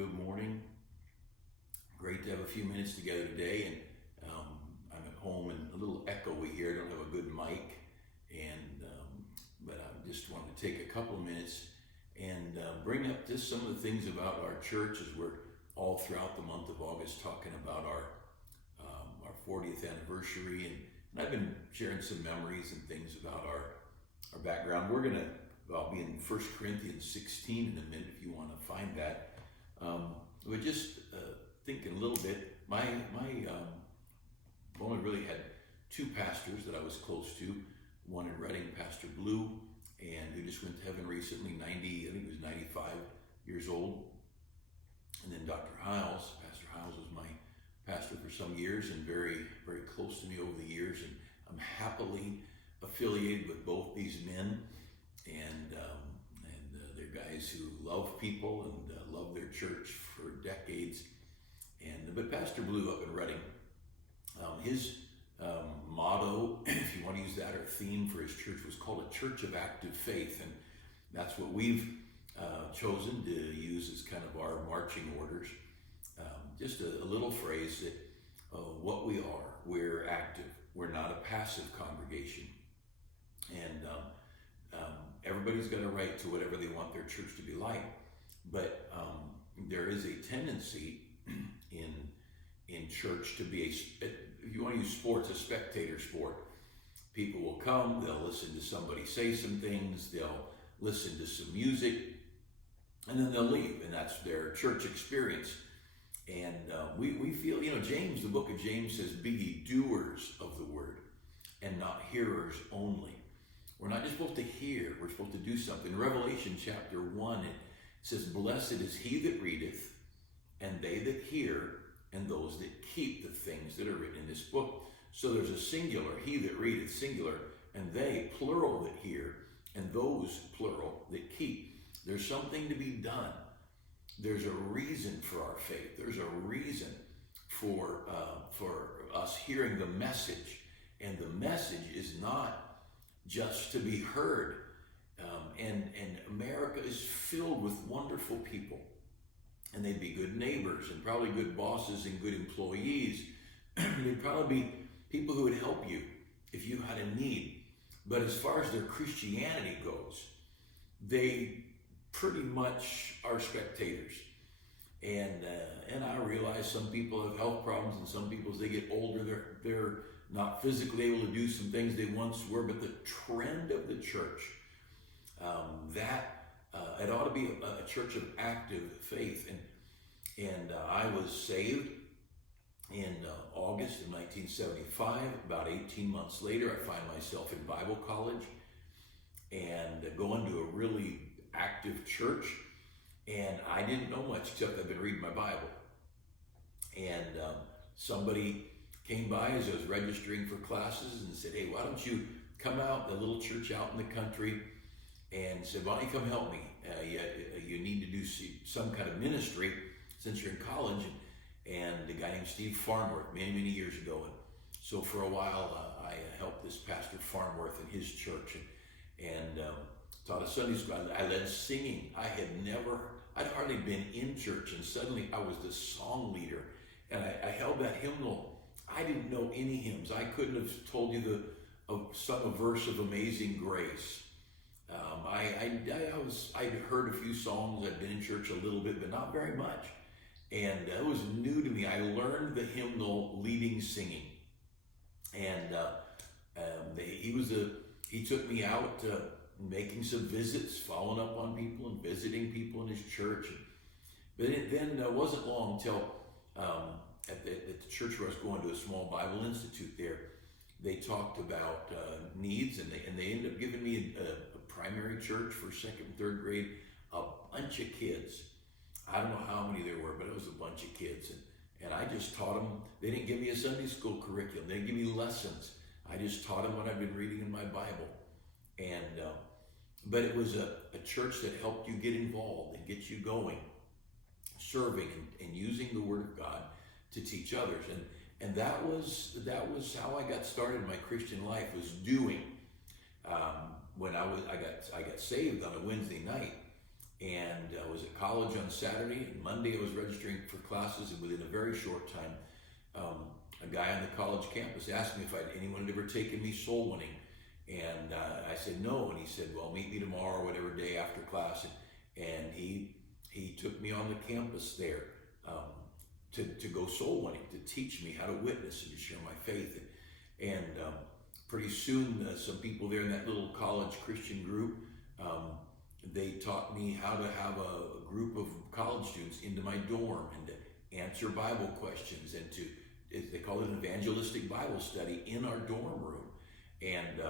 Good morning. Great to have a few minutes together today. And I'm at home and a little echoey here. I don't have a good mic, but I just wanted to take a couple of minutes and bring up just some of the things about our church as we're all throughout the month of August talking about our 40th anniversary. And I've been sharing some memories and things about our background. I'll be in 1 Corinthians 16 in a minute if you want to find that. We're just thinking a little bit. My only really had two pastors that I was close to. One in Reading, Pastor Blue, and who just went to heaven recently, 90, I think he was 95 years old. And then Dr. Hiles. Pastor Hiles was my pastor for some years and very, very close to me over the years. And I'm happily affiliated with both these men. And they're guys who love people and love their church for decades. But Pastor Blue up in Reading, his motto, if you want to use that, or theme for his church was called a Church of Active Faith. And that's what we've chosen to use as kind of our marching orders. Just a little phrase that what we are, we're active. We're not a passive congregation. And everybody's got a right to whatever they want their church to be like. But there is a tendency in church to be, if you want to use sports, a spectator sport. People will come, they'll listen to somebody say some things, they'll listen to some music, and then they'll leave, and that's their church experience. And we feel, James, the book of James says, be ye doers of the word, and not hearers only. We're not just supposed to hear, we're supposed to do something. In Revelation chapter 1, it says, blessed is he that readeth, and they that hear, and those that keep the things that are written in this book. So there's a singular, he that readeth, singular, and they, plural, that hear, and those, plural, that keep. There's something to be done. There's a reason for our faith. There's a reason for us hearing the message. And the message is not just to be heard. And America is filled with wonderful people. And they'd be good neighbors and probably good bosses and good employees. They'd probably be people who would help you if you had a need. But as far as their Christianity goes, they pretty much are spectators. And I realize some people have health problems, and some people, as they get older, they're not physically able to do some things they once were. But the trend of the church, it ought to be a church of active faith. And I was saved in August of 1975. About 18 months later, I find myself in Bible college and going to a really active church. And I didn't know much except I've been reading my Bible. And somebody came by as I was registering for classes and said, hey, why don't you come out, the little church out in the country, and said, why don't you come help me? You need to do some kind of ministry since you're in college. And a guy named Steve Farnworth, many, many years ago. And so for a while, I helped this Pastor Farnworth in his church and taught a Sunday school. I led singing. I'd hardly been in church, and suddenly I was the song leader. And I held that hymnal. I didn't know any hymns. I couldn't have told you sung a verse of Amazing Grace. I'd heard a few songs. I'd been in church a little bit, but not very much. And it was new to me. I learned the hymnal leading singing. And he took me out making some visits, following up on people and visiting people in his church. But then it wasn't long until at the church where I was going to, a small Bible institute there, they talked about needs, and they ended up giving me a primary church for second and third grade, a bunch of kids. I don't know how many there were, but it was a bunch of kids. And I just taught them. They didn't give me a Sunday school curriculum. They didn't give me lessons. I just taught them what I've been reading in my Bible. But it was a church that helped you get involved and get you going, serving and using the Word of God to teach others. And that was how I got started in my Christian life, was doing. When I got saved on a Wednesday night, And I was at college on Saturday, and Monday I was registering for classes, and within a very short time, a guy on the college campus asked me if anyone had ever taken me soul winning. And I said no, and he said, well, meet me tomorrow or whatever day after class. And he took me on the campus there to go soul winning, to teach me how to witness and to share my faith. And pretty soon, some people there in that little college Christian group, they taught me how to have a group of college students into my dorm and to answer Bible questions and to, they call it an evangelistic Bible study in our dorm room. And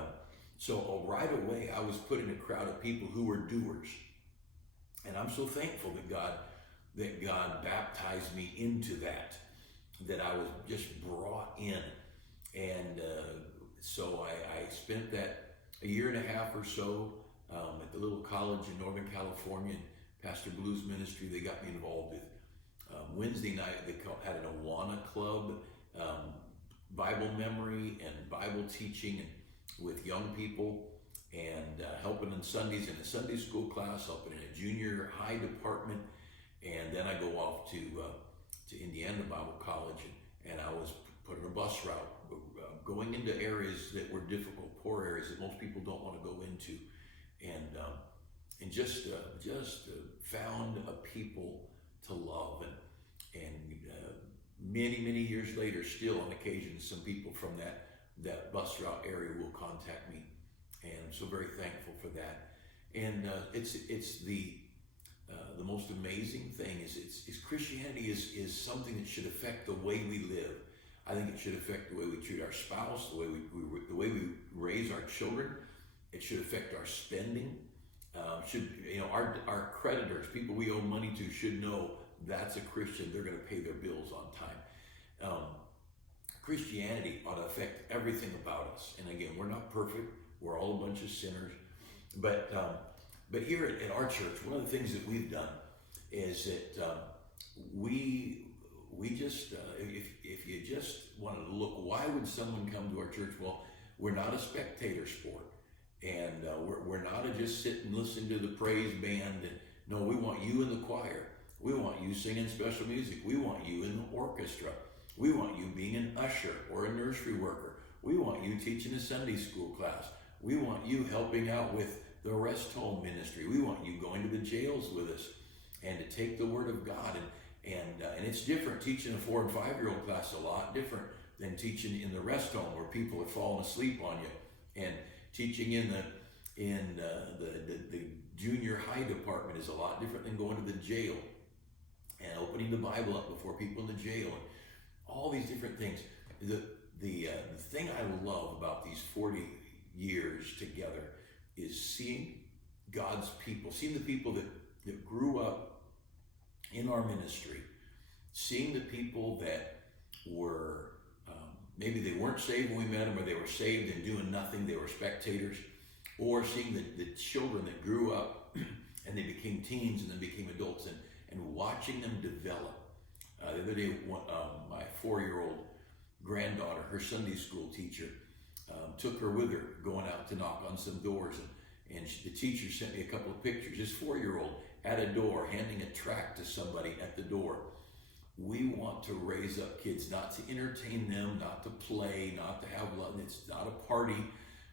so right away, I was put in a crowd of people who were doers. And I'm so thankful that God baptized me into that I was just brought in. And so I spent that a year and a half or so at the little college in Northern California, and Pastor Blue's ministry. They got me involved with Wednesday night. They had an Awana club, Bible memory and Bible teaching with young people, and helping on Sundays in a Sunday school class, helping in a junior high department, and then I go off to Indiana Bible College, and I was put on a bus route, going into areas that were difficult, poor areas that most people don't want to go into, and just found a people to love, and many years later, still on occasion, some people from that bus route area will contact me, and I'm so very thankful for that. And it's the most amazing thing is Christianity is something that should affect the way we live. I think it should affect the way we treat our spouse, the way we raise our children. It should affect our spending. Our creditors, people we owe money to, should know that's a Christian. They're going to pay their bills on time. Christianity ought to affect everything about us. And again, we're not perfect. We're all a bunch of sinners. But here at our church, one of the things that we've done is that we just, if you just wanted to look, why would someone come to our church? Well, we're not a spectator sport. And we're not to just sit and listen to the praise band. And no, we want you in the choir. We want you singing special music. We want you in the orchestra. We want you being an usher or a nursery worker. We want you teaching a Sunday school class. We want you helping out with the rest home ministry. We want you going to the jails with us and to take the word of God. And it's different teaching a 4 and 5 year old class, a lot different than teaching in the rest home where people are falling asleep on you. And teaching in the junior high department is a lot different than going to the jail and opening the Bible up before people in the jail, and all these different things. The thing I love about these 40 years together is seeing God's people, seeing the people that grew up in our ministry, seeing the people that were maybe they weren't saved when we met them, or they were saved and doing nothing, they were spectators, or seeing the children that grew up and they became teens and then became adults, and watching them develop. The other day, my 4-year-old granddaughter, her Sunday school teacher, took her with her going out to knock on some doors, and the teacher sent me a couple of pictures. This 4-year-old at a door, handing a tract to somebody at the door. We want to raise up kids, not to entertain them, not to play, not to have love. It's not a party.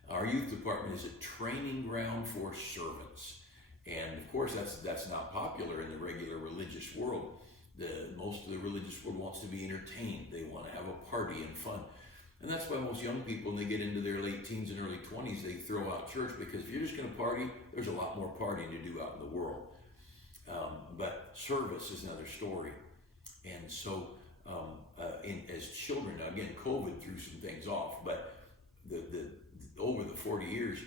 Our youth department is a training ground for servants. And of course, that's not popular in the regular religious world. Most of the religious world wants to be entertained. They want to have a party and fun. And that's why most young people, when they get into their late teens and early 20s, they throw out church, because if you're just going to party, there's a lot more partying to do out in the world. But service is another story. And so, as children, now again, COVID threw some things off, but over the 40 years,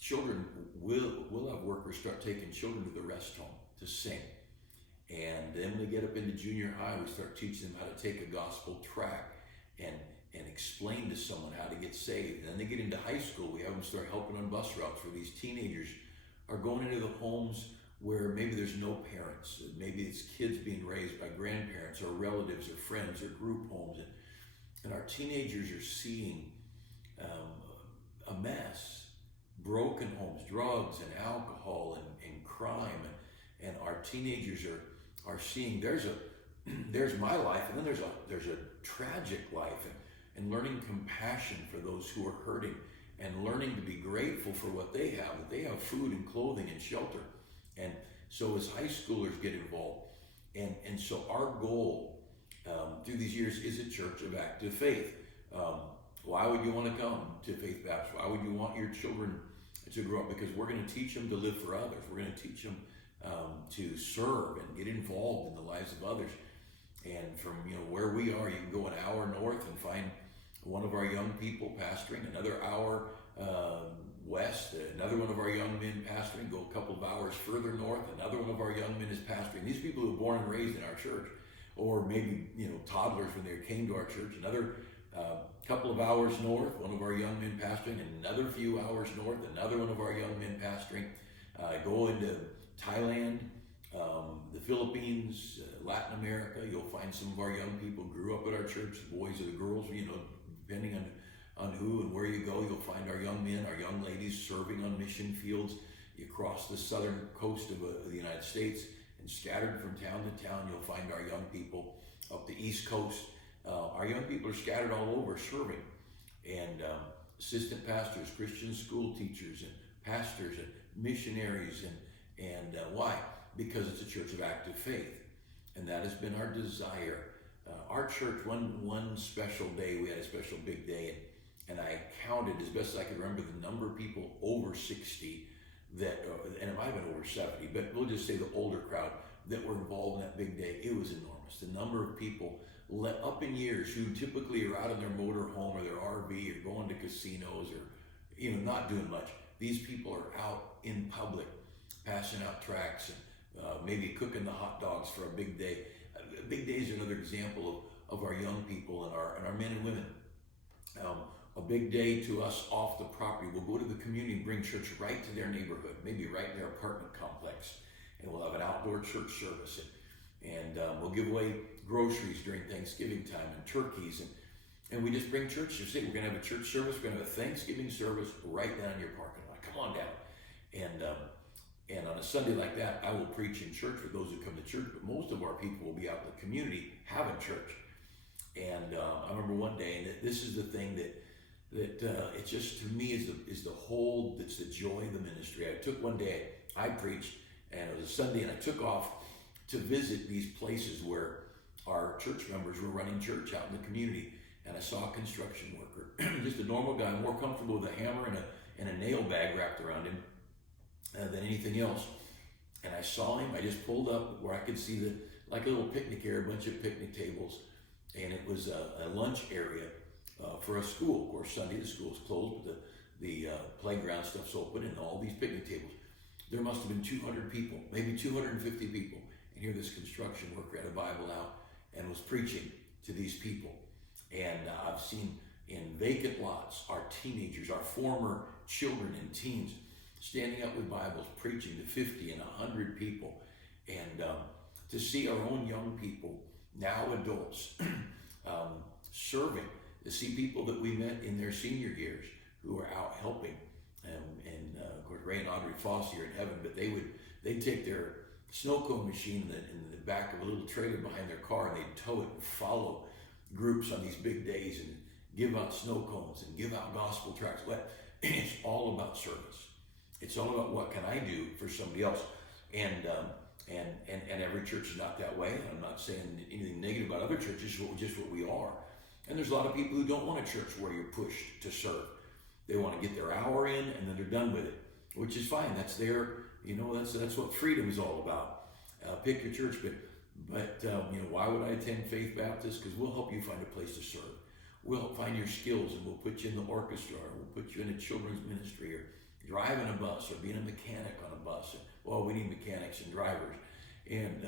children will have workers start taking children to the rest home to sing. And then when they get up into junior high, we start teaching them how to take a gospel tract and explain to someone how to get saved. And then they get into high school, we have them start helping on bus routes where these teenagers are going into the homes where maybe there's no parents. Maybe it's kids being raised by grandparents or relatives or friends or group homes. And our teenagers are seeing a mess, broken homes, drugs and alcohol and crime. and our teenagers are seeing there's my life, and then there's a tragic life, and learning compassion for those who are hurting, and learning to be grateful for what they have, that they have food and clothing and shelter. And so as high schoolers get involved, and so our goal through these years is a church of active faith. Why would you want to come to Faith Baptist? Why would you want your children to grow up? Because we're going to teach them to live for others. We're going to teach them to serve and get involved in the lives of others. And from where we are, you can go an hour north and find one of our young people pastoring, another hour west, another one of our young men pastoring, go a couple of hours further north, another one of our young men is pastoring. These people who were born and raised in our church, or maybe toddlers when they came to our church, another couple of hours north, one of our young men pastoring, another few hours north, another one of our young men pastoring. Go into Thailand, the Philippines, Latin America. You'll find some of our young people grew up at our church, the boys or the girls, depending on who and where you go. You'll find our young men, our young ladies serving on mission fields. You cross the southern coast of the United States, and scattered from town to town, you'll find our young people up the East Coast. Our young people are scattered all over serving, and assistant pastors, Christian school teachers, and pastors, and missionaries, and why? Because it's a church of active faith, and that has been our desire. Our church, one special day, we had a special big day, and I counted as best as I could remember the number of people over 60 that, and it might have been over 70, but we'll just say the older crowd that were involved in that big day. It was enormous. The number of people up in years who typically are out in their motor home or their RV or going to casinos or not doing much. These people are out in public passing out tracts and maybe cooking the hot dogs for a big day. Big day is another example of our young people and our men and women. A big day to us off the property. We'll go to the community and bring church right to their neighborhood, maybe right in their apartment complex, and we'll have an outdoor church service. And we'll give away groceries during Thanksgiving time and turkeys, and we just bring church to say we're going to have a church service, we're going to have a Thanksgiving service right down in your parking lot. Come on down. And on a Sunday like that, I will preach in church for those who come to church, but most of our people will be out in the community having church. And I remember one day, and this is the thing that it just to me is the whole, it's the joy of the ministry. I took one day, I preached, and it was a Sunday, and I took off to visit these places where our church members were running church out in the community. And I saw a construction worker, just a normal guy, more comfortable with a hammer and a nail bag wrapped around him than anything else. And I saw him, I just pulled up where I could see like a little picnic area, a bunch of picnic tables. And it was a lunch area for a school. Of course, Sunday the school's closed, but the playground stuff's open, and all these picnic tables. There must have been 200 people, maybe 250 people. And here this construction worker had a Bible out and was preaching to these people. And I've seen in vacant lots, our teenagers, our former children and teens, standing up with Bibles, preaching to 50 and 100 people. And to see our own young people, now adults, serving, to see people that we met in their senior years who are out helping. And of course, Ray and Audrey Foss here in heaven, but they'd take their snow cone machine in the back of a little trailer behind their car, and they'd tow it and follow groups on these big days and give out snow cones and give out gospel tracts. But it's all about service. It's all about what can I do for somebody else. And every church is not that way. I'm not saying anything negative about other churches, just what we are. And there's a lot of people who don't want a church where you're pushed to serve. They want to get their hour in and then they're done with it, which is fine. That's their, that's what freedom is all about. Pick your church, but why would I attend Faith Baptist? Because we'll help you find a place to serve. We'll help find your skills, and we'll put you in the orchestra, or we'll put you in a children's ministry, or driving a bus, or being a mechanic on a bus. Well, we need mechanics and drivers. And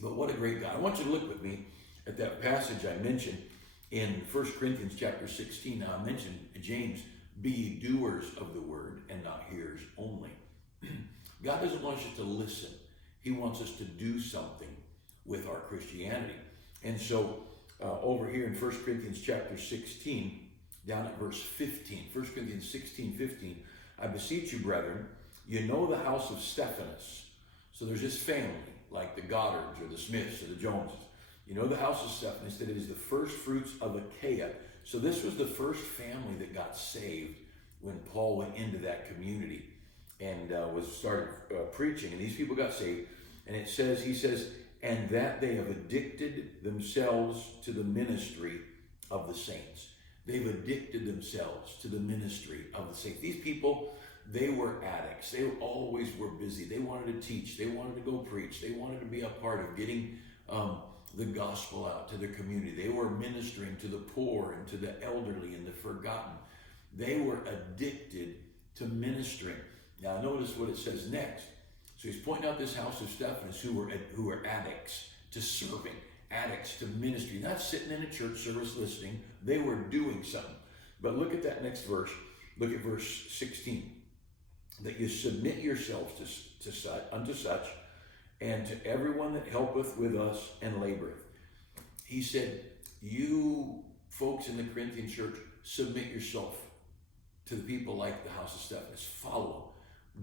but what a great God. I want you to look with me at that passage I mentioned in 1 Corinthians chapter 16. Now I mentioned James, be ye doers of the word and not hearers only. God doesn't want us to listen. He wants us to do something with our Christianity. And so over here in 1 Corinthians chapter 16, down at verse 15, 1 Corinthians 16:15, I beseech you, brethren, you know the house of Stephanus, So there's this family, like the Goddards or the Smiths or the Joneses. You know the house of Stephanus, that it is the first fruits of Achaia. So this was the first family that got saved when Paul went into that community and started preaching. And these people got saved. And he says, and that they have addicted themselves to the ministry of the saints. They've addicted themselves to the ministry of the saints. These people, they were addicts. They always were busy. They wanted to teach. They wanted to go preach. They wanted to be a part of getting the gospel out to the community. They were ministering to the poor and to the elderly and the forgotten. They were addicted to ministering. Now notice what it says next. So he's pointing out this house of Stephanus who were addicts to serving, addicts to ministry, not sitting in a church service listening. They were doing something. But look at that next verse. Look at verse 16. That you submit yourselves unto such, and to everyone that helpeth with us and laboreth. He said, you folks in the Corinthian church, submit yourself to the people like the house of Stephanus. Follow them.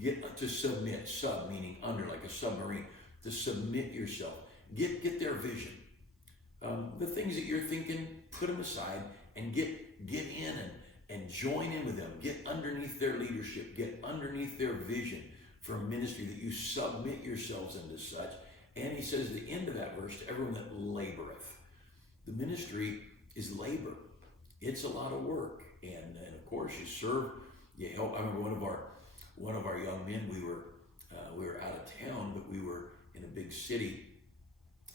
Get to submit, sub meaning under, like a submarine, to submit yourself. Get their vision. The things that you're thinking, put them aside and get in and join in with them. Get underneath their leadership. Get underneath their vision for ministry, that you submit yourselves unto such. And he says at the end of that verse, to everyone that laboreth. The ministry is labor. It's a lot of work. And of course you serve, you help. I remember one of our young men, we were out of town, but we were in a big city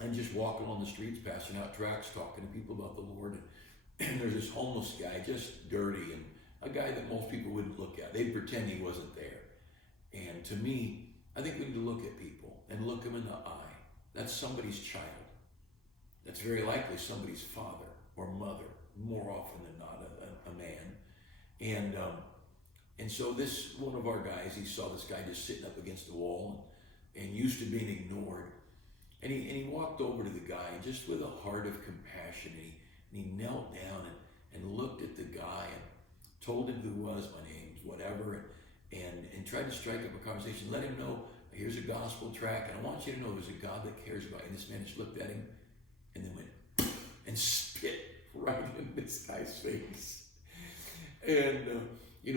and just walking on the streets, passing out tracts, talking to people about the Lord. And there's this homeless guy, just dirty, and a guy that most people wouldn't look at. They'd pretend he wasn't there. And to me, I think we need to look at people and look them in the eye. That's somebody's child. That's very likely somebody's father or mother, more often than not a man. And so this one of our guys, he saw this guy just sitting up against the wall and used to being ignored. And he walked over to the guy just with a heart of compassion. And he knelt down and looked at the guy and told him who he was, my name's whatever, and tried to strike up a conversation. Let him know, here's a gospel tract, and I want you to know there's a God that cares about you. And this man just looked at him and then went and spit right in this guy's face. And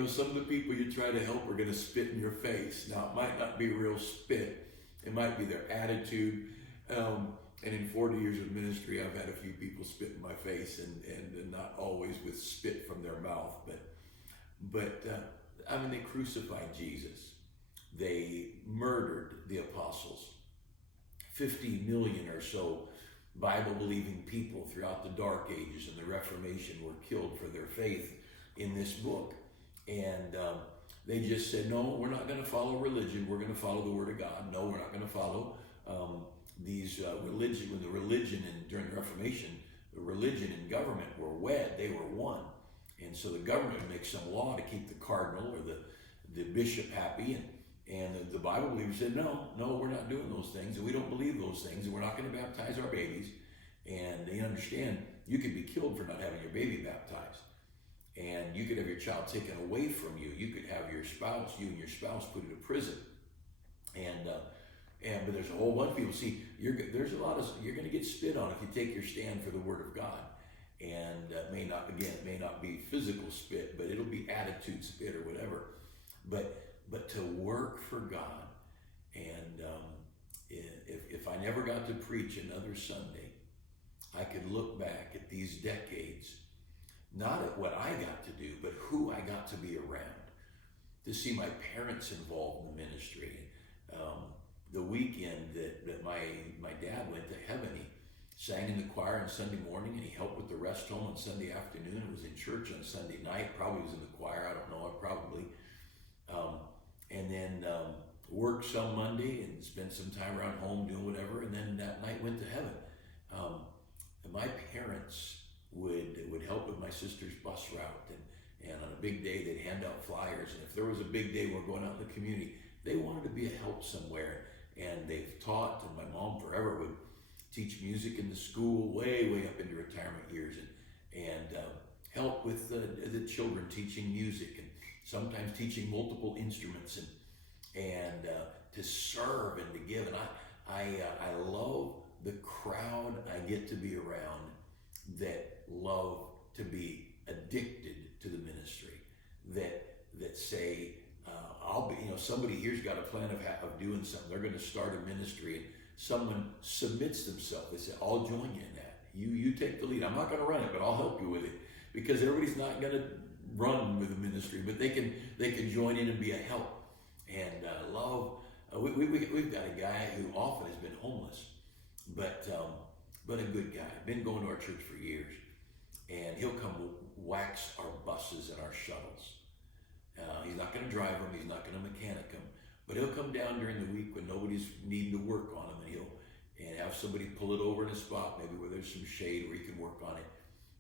some of the people you try to help are going to spit in your face. Now, it might not be real spit. It might be their attitude. And in 40 years of ministry, I've had a few people spit in my face, and not always with spit from their mouth. But they crucified Jesus. They murdered the apostles. 50 million or so Bible-believing people throughout the Dark Ages and the Reformation were killed for their faith in this book. And they just said, no, we're not going to follow religion. We're going to follow the Word of God. No, we're not going to follow these religion. When the religion during the Reformation, the religion and government were wed. They were one. And so the government would make some law to keep the cardinal or the bishop happy. And the Bible believers said, no, we're not doing those things. And we don't believe those things. And we're not going to baptize our babies. And they understand you could be killed for not having your baby baptized. And you could have your child taken away from you. You could have you and your spouse put into prison. But there's a whole bunch of people. See, you're going to get spit on if you take your stand for the Word of God. And it may not be physical spit, but it'll be attitude spit or whatever. But to work for God, and if I never got to preach another Sunday, I could look back at these decades, not at what I got to do, but who I got to be around, to see my parents involved in the ministry. The weekend that my dad went to heaven, he sang in the choir on Sunday morning, and he helped with the rest home on Sunday afternoon, and was in church on Sunday night, probably was in the choir, I don't know, probably. And then worked some Monday and spent some time around home doing whatever, and then that night went to heaven. And my parents would help with my sister's bus route, and on a big day they'd hand out flyers, and if there was a big day we're going out in the community, they wanted to be a help somewhere, and they've taught, and my mom forever would teach music in the school way up into retirement years, and help with the children teaching music, and sometimes teaching multiple instruments, and to serve and to give. And I love the crowd I get to be around that love to be addicted to the ministry, that say, I'll be, somebody here's got a plan of doing something. They're going to start a ministry, and someone submits themselves. They say, I'll join you in that. You take the lead. I'm not going to run it, but I'll help you with it, because everybody's not going to run with the ministry, but they can join in and be a help. And love. We've got a guy who often has been homeless, but a good guy. Been going to our church for years, and he'll come wax our buses and our shuttles. He's not going to drive them. He's not going to mechanic them, but he'll come down during the week when nobody's needing to work on them, and he'll have somebody pull it over in a spot, maybe where there's some shade where he can work on it.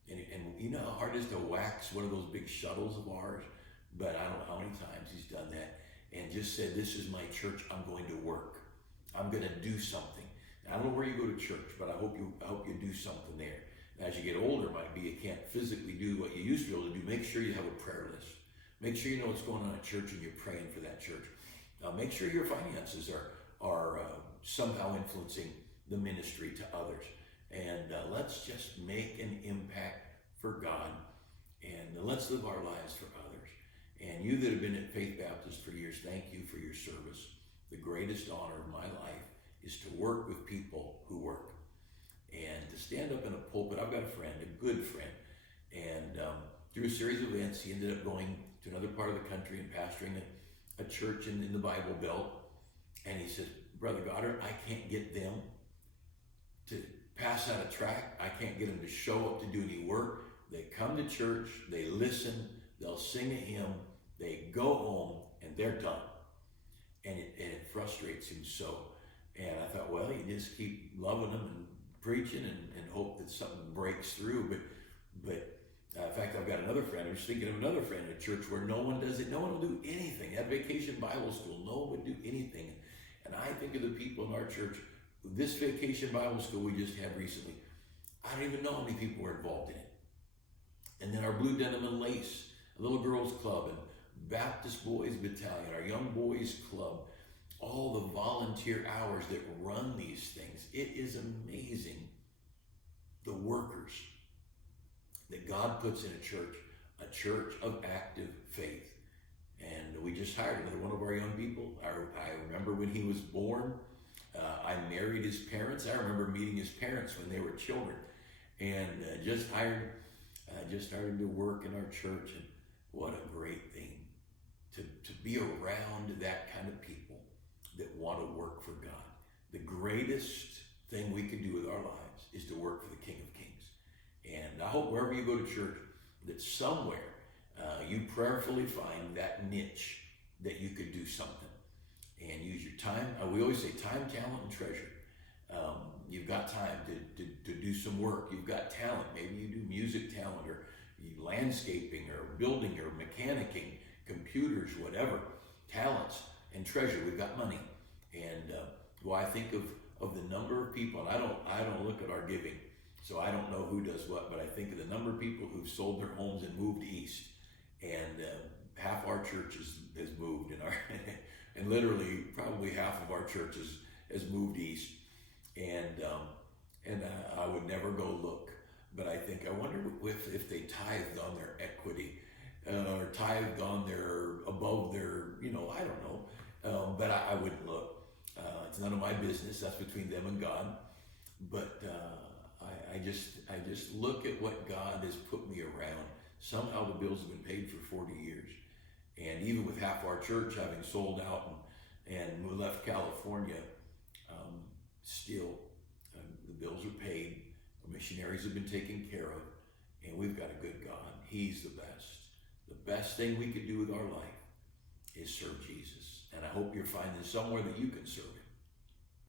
And you know how hard it is to wax one of those big shuttles of ours? But I don't know how many times he's done that, and just said, this is my church, I'm going to work. I'm going to do something. I don't know where you go to church, but I hope you do something there. As you get older, it might be you can't physically do what you used to be able to do. Make sure you have a prayer list. Make sure you know what's going on at church and you're praying for that church. Make sure your finances are somehow influencing the ministry to others. And let's just make an impact for God, and let's live our lives for others. And you that have been at Faith Baptist for years, thank you for your service. The greatest honor of my life is to work with people who work. And to stand up in a pulpit, I've got a friend, a good friend, and through a series of events, he ended up going to another part of the country and pastoring a church in the Bible Belt. And he says, Brother Goddard, I can't get them to pass out a tract. I can't get them to show up to do any work. They come to church, they listen, they'll sing a hymn, they go home, and they're done. And it frustrates him so. And I thought, well, you just keep loving them and preaching and hope that something breaks through. But in fact, I've got another friend. I was thinking of another friend in a church where no one does it. No one will do anything. At Vacation Bible School, no one would do anything. And I think of the people in our church. This Vacation Bible School we just had recently, I don't even know how many people were involved in it. And then our Blue Denim and Lace, a little girls club, and Baptist Boys Battalion, our Young Boys Club, all the volunteer hours that run these things. It is amazing the workers that God puts in a church of active faith. And we just hired another one of our young people. I remember when he was born, I married his parents. I remember meeting his parents when they were children, and just hired him to work in our church. And what a great thing to be around that kind of people that want to work for God. The greatest thing we can do with our lives is to work for the King of Kings. And I hope wherever you go to church, that somewhere you prayerfully find that niche that you could do something and use your time. We always say time, talent, and treasure. You've got time to do some work. You've got talent. Maybe you do music talent, or landscaping, or building, or mechanicking, computers, whatever. Talents and treasure. We've got money. And I think of the number of people, and I don't look at our giving, so I don't know who does what, but I think of the number of people who've sold their homes and moved east. And half our church has moved, and literally probably half of our churches has moved east. And I would never go look, but I think, I wonder if they tithed on their equity, or tithed on above their, I don't know, but I wouldn't look. It's none of my business. That's between them and God. But I just look at what God has put me around. Somehow the bills have been paid for 40 years. And even with half our church having sold out and we left California, still the bills are paid. Our missionaries have been taken care of. And we've got a good God. He's the best. The best thing we could do with our life is serve Jesus. And I hope you're finding somewhere that you can serve Him.